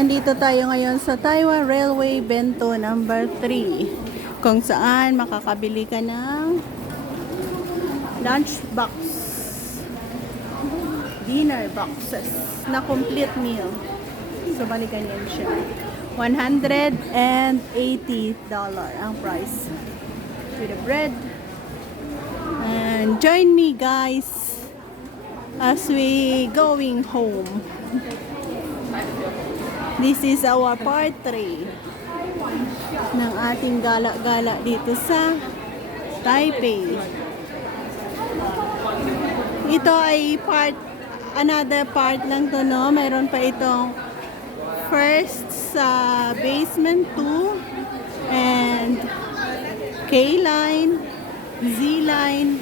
Nandito tayo ngayon sa Taiwan Railway Bento number 3, kung saan makakabili ka ng lunch box, dinner boxes na complete meal. So balikan yan siya. $180 ang price with the bread. And join me guys as we going home. This is our part 3 ng ating gala-gala dito sa Taipei. Ito ay another part lang to, no? Mayroon pa itong first sa basement 2 and K-line, Z-line.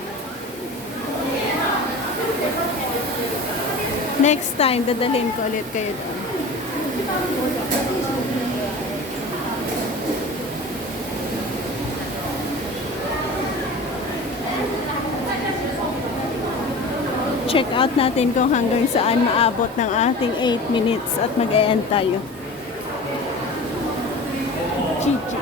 Next time, dadalhin ko ulit kayo doon. Check out natin kung hanggang saan maabot ng ating 8 minutes at mag-e-end tayo. Chichi.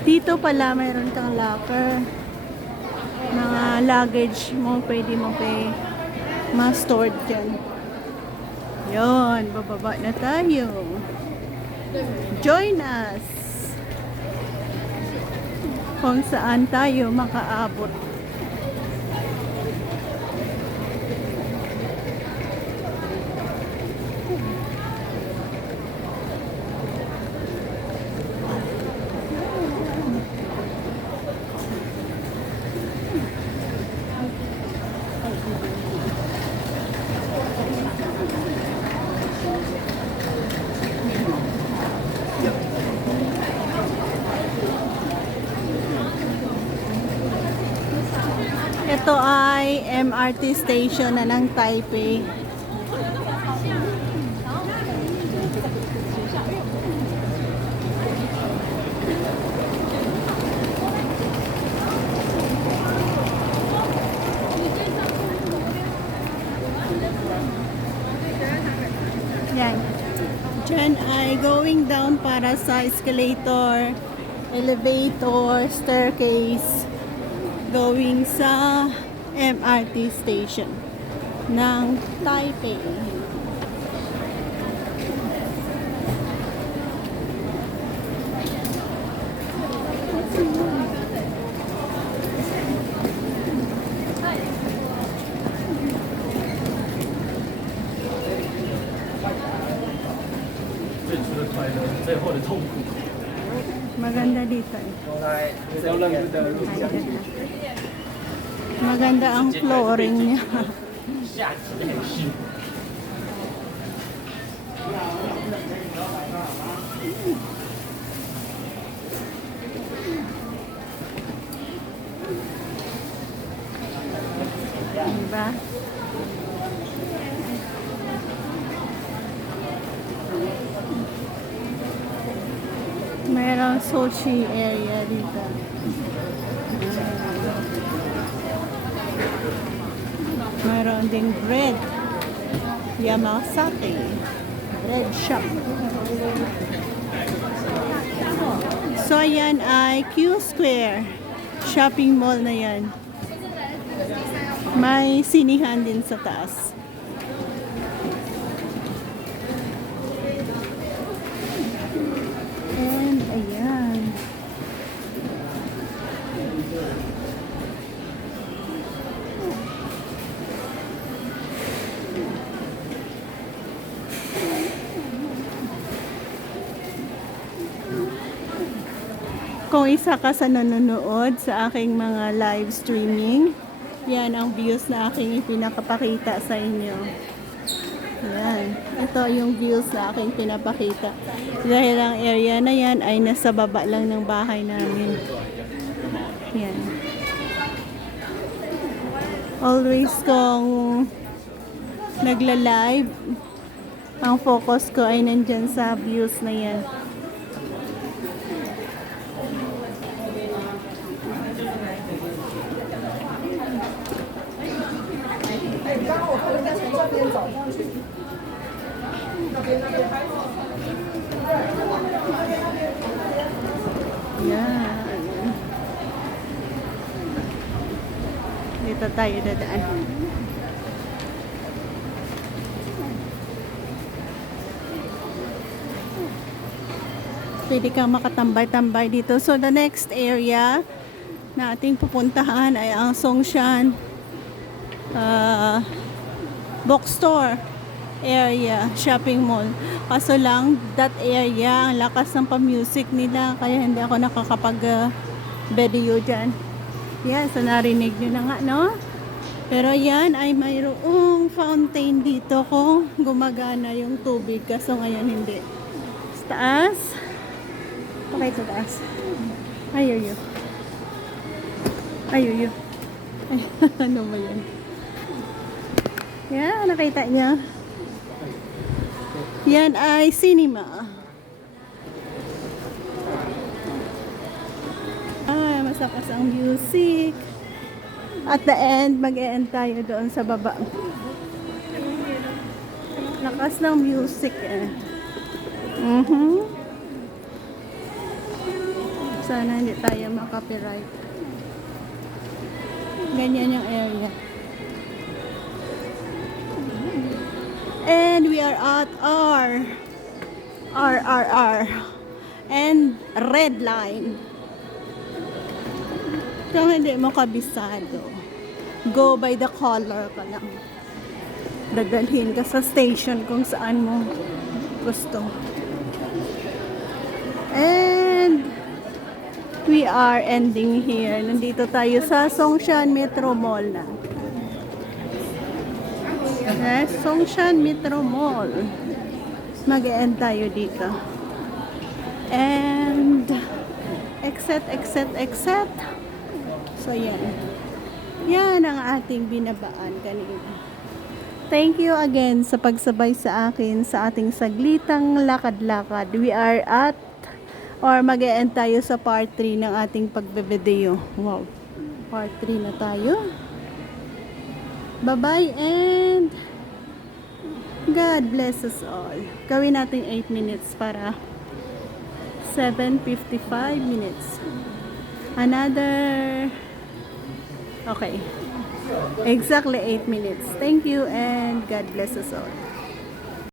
Dito pala mayroon kang locker. Mga luggage mo pwede mo ma-stored dyan. Yun, bababa na tayo. Join us kung saan tayo makaabot. Ito ay MRT station na ng Taipei. Yan. Diyan ay going down para sa escalator, elevator, staircase, going sa MRT station ng Taipei. Maganda dito eh. Maganda ang flooring niya. Diba? Mayroong sushi area dito. Mayroon ding bread. Yamasaki bread shop. So yan ay Q Square shopping mall na yan. May sinihan din sa taas. And ayan. Kung isa ka sa nanonood sa aking mga live streaming, yan ang views na aking ipinakapakita sa inyo. Yan. Ito yung views na aking pinapakita. Dahil ang area na yan ay nasa baba lang ng bahay namin. Yan. Always kong nagla-live, ang focus ko ay nandyan sa views na yan. Yan. Dito tayo dadaan. Pwede kang makatambay-tambay dito. So, the next area na ating pupuntahan ay ang Songshan bookstore area, shopping mall. Kaso lang, that area, ang lakas ng pa-music nila, kaya hindi ako nakakapag-video dyan. Yan, so narinig nyo na nga, no? Pero yan ay mayroong fountain dito kung gumagana yung tubig. Kaso ngayon hindi. Sa taas. Okay, sa taas. Ayuyo. Ayuyo. Ay, ano ba yan? Yan, nakita niya. Yan ay cinema. Ay, masakas ang music. At the end, mag-e-end tayo doon sa baba. Lakas ng music eh. Sana hindi tayo makapiright. Ganyan yung area. And we are at R and red line. Kung hindi mo kabisado, go by the color ka lang. Dadalhin ka sa station kung saan mo gusto. And we are ending here. Nandito tayo sa Songshan Metro Mall na. Yes, Songshan Metro Mall. Mag-e-end tayo dito. And exit. So yan. Yan ang ating binabaan kanina. Thank you again sa pagsabay sa akin sa ating saglitang lakad-lakad. We are at or mag-e-end tayo sa part 3 ng ating pagbe-video. Wow. Part 3 na tayo. Bye-bye and God bless us all. Gawin natin 8 minutes para 7:55 minutes. Another okay. Exactly 8 minutes. Thank you and God bless us all.